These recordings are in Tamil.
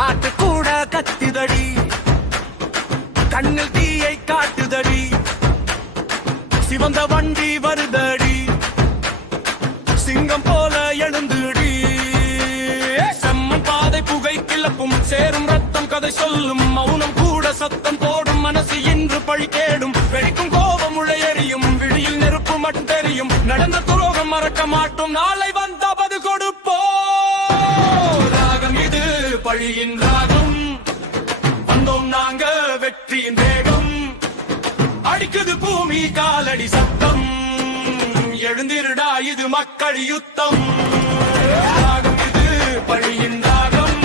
காட்டு கூட கத்திதடி, கண்ணில் தீயை காட்டுதடி, சிவந்த வண்டி வருதடி, சிங்கம் போல எழுந்துடி. செம்மன் பாதை புகை கிளப்பும், சேரும் ரத்தம் கதை சொல்லும், மௌனம் கூட சத்தம் போடும், மனசு இன்று பழி கேடும், வெடிக்கும் கோபம் உழையறியும், விழியில் நெருப்பு மட்டும் தெரியும், நடந்த துரோகம் மறக்க மாட்டோம், நாளை வந்த பது கொடுப்போ. ராகம் இது பழியின் ராகம், வந்தோம் நாங்க வெற்றியின் வேகம், அடிக்குது பூமி காலடி சத்தம், எழுந்திருடா இது மக்கள் யுத்தம். ராகம் இது பழியின் ராகம்,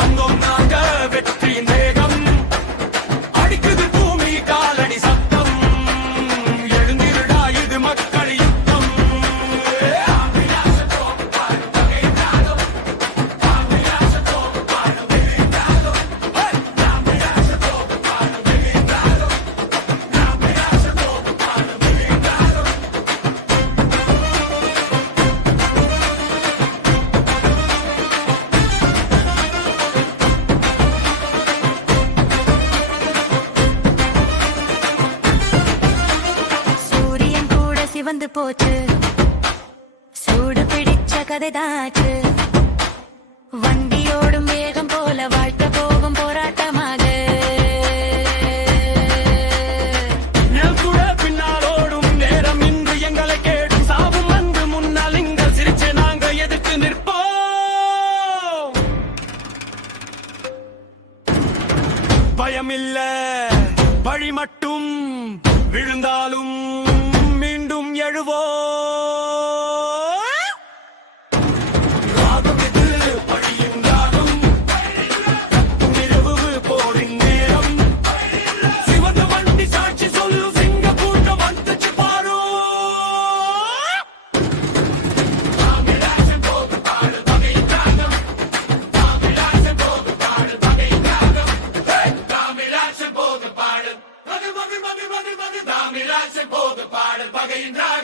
வந்தோம் நாங்க வெற்றியின் வேகம், அடிக்குது பூமி காலடி சத்தம், எழுந்திருடா இது மக்கள் யுத்தம். வந்து போச்சு, சூடு பிடிச்ச கதைதாச்சு, வண்டியோடும் வேகம் போல வாழ்க்கை போகும் போராட்டமாக. கூட பின்னாலோடும் நேரம் இன்று எங்களை கேடும், சாவும் வந்து முன்னால் இங்க சிரிச்சு நாங்க எதிர்த்து நிற்போம். பயமில்ல வழி மட்டும், விழுந்தாலும் மீண்டும் எழுவோ. ராகம் இது பழியின் ராகம், இரவு போரின் நேரம், சிவந்த வண்டி சாட்சி சொல்லு, சிங்க கூட்டம் வந்துச்சு பாரு. தமிழாசன் போது பாடு பகை ராகம், தமிழாசன் போது பாடு பகை ராகம், தமிழாசன் போது பாடு தமிழாசன் போது பாடு பகையின் ராகம்.